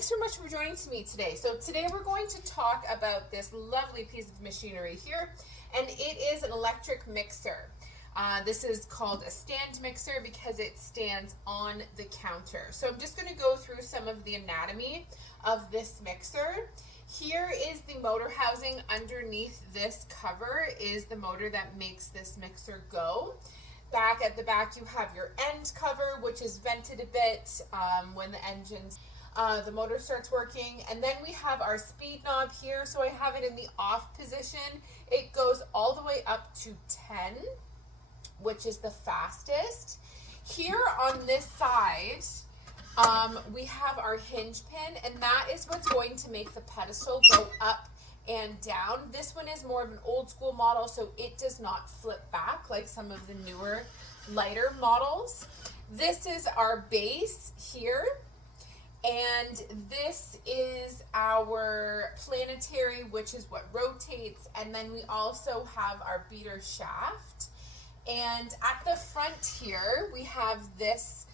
thanks so much for joining me today. So today we're going to talk about this lovely piece of machinery here, and it is an electric mixer. This is called a stand mixer because it stands on the counter. So I'm just going to go through some of the anatomy of this mixer. Here is the motor housing. Underneath this cover is the motor that makes this mixer go. Back at the back you have your end cover, which is vented a bit when the motor starts working. And then we have our speed knob here. So I have it in the off position. It goes all the way up to 10, which is the fastest. Here on this side, we have our hinge pin, and that is what's going to make the pedestal go up and down. This one is more of an old school model, so it does not flip back like some of the newer, lighter models. This is our base here, and this is our planetary, which is what rotates, and then we also have our beater shaft. And at the front here, we have this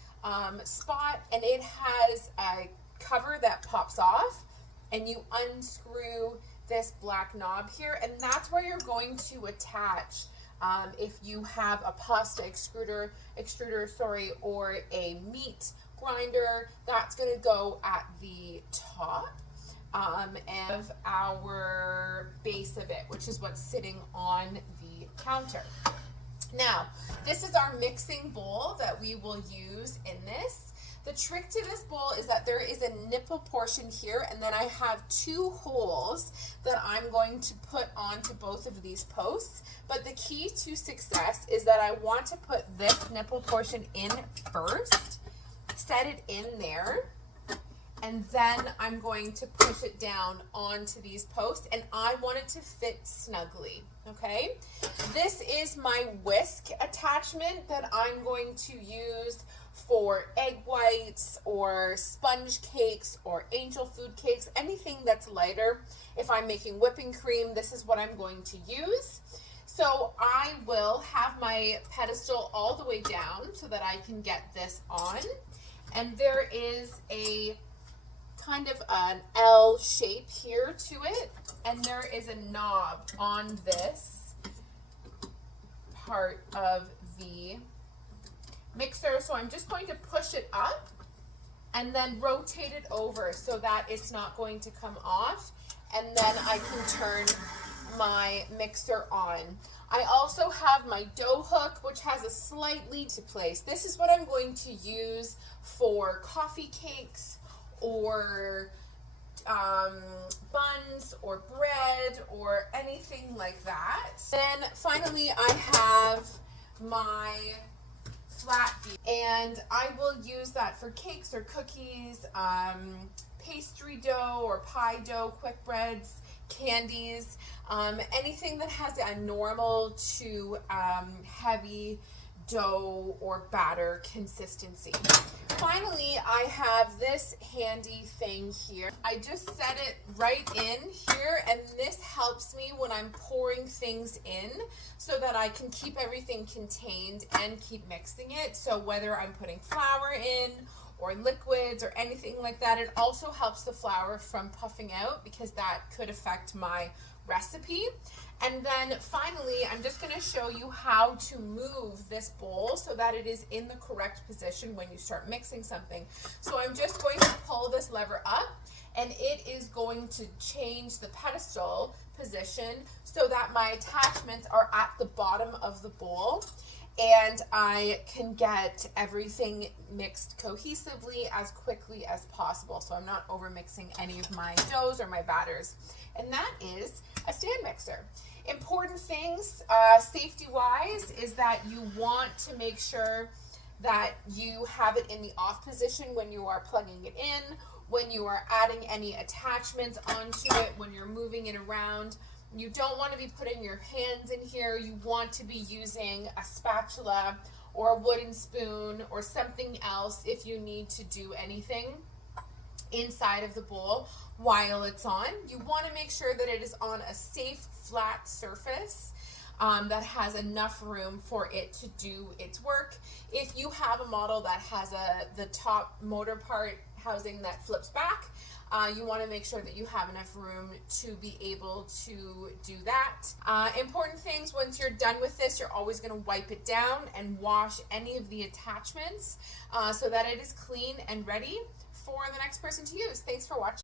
spot, and it has a cover that pops off, and you unscrew this black knob here, and that's where you're going to attach if you have a pasta extruder, or a meat grinder. That's going to go at the top of our base of it, which is what's sitting on the counter. Now, this is our mixing bowl that we will use in this. The trick to this bowl is that there is a nipple portion here, and then I have two holes that I'm going to put onto both of these posts. But the key to success is that I want to put this nipple portion in first, set it in there, and then I'm going to push it down onto these posts, and I want it to fit snugly, okay? This is my whisk attachment that I'm going to use for egg whites or sponge cakes or angel food cakes, anything that's lighter. If I'm making whipping cream, this is what I'm going to use. So I will have my pedestal all the way down so that I can get this on. And there is a kind of an L shape here to it, and there is a knob on this part of the mixer. So I'm just going to push it up and then rotate it over so that it's not going to come off, and then I can turn my mixer on. I also have my dough hook, which has a slightly to place. This is what I'm going to use for coffee cakes or buns or bread or anything like that. Then finally I have my flat bead, and I will use that for cakes or cookies, pastry dough or pie dough, quick breads, candies, anything that has a normal to heavy dough or batter consistency. Finally, I have this handy thing here. I just set it right in here, and this helps me when I'm pouring things in so that I can keep everything contained and keep mixing it. So whether I'm putting flour in or liquids or anything like that, it also helps the flour from puffing out because that could affect my recipe. And then finally, I'm just going to show you how to move this bowl so that it is in the correct position when you start mixing something. So I'm just going to pull this lever up, and it is going to change the pedestal position so that my attachments are at the bottom of the bowl, and I can get everything mixed cohesively as quickly as possible. So I'm not over mixing any of my doughs or my batters. And that is a stand mixer. Important things, safety-wise, is that you want to make sure that you have it in the off position when you are plugging it in, when you are adding any attachments onto it, when you're moving it around. You don't want to be putting your hands in here. You want to be using a spatula or a wooden spoon or something else if you need to do anything inside of the bowl while it's on. You want to make sure that it is on a safe, flat surface that has enough room for it to do its work. If you have a model that has the top motor part housing that flips back. You want to make sure that you have enough room to be able to do that. Important things, once you're done with this, you're always going to wipe it down and wash any of the attachments so that it is clean and ready for the next person to use. Thanks for watching.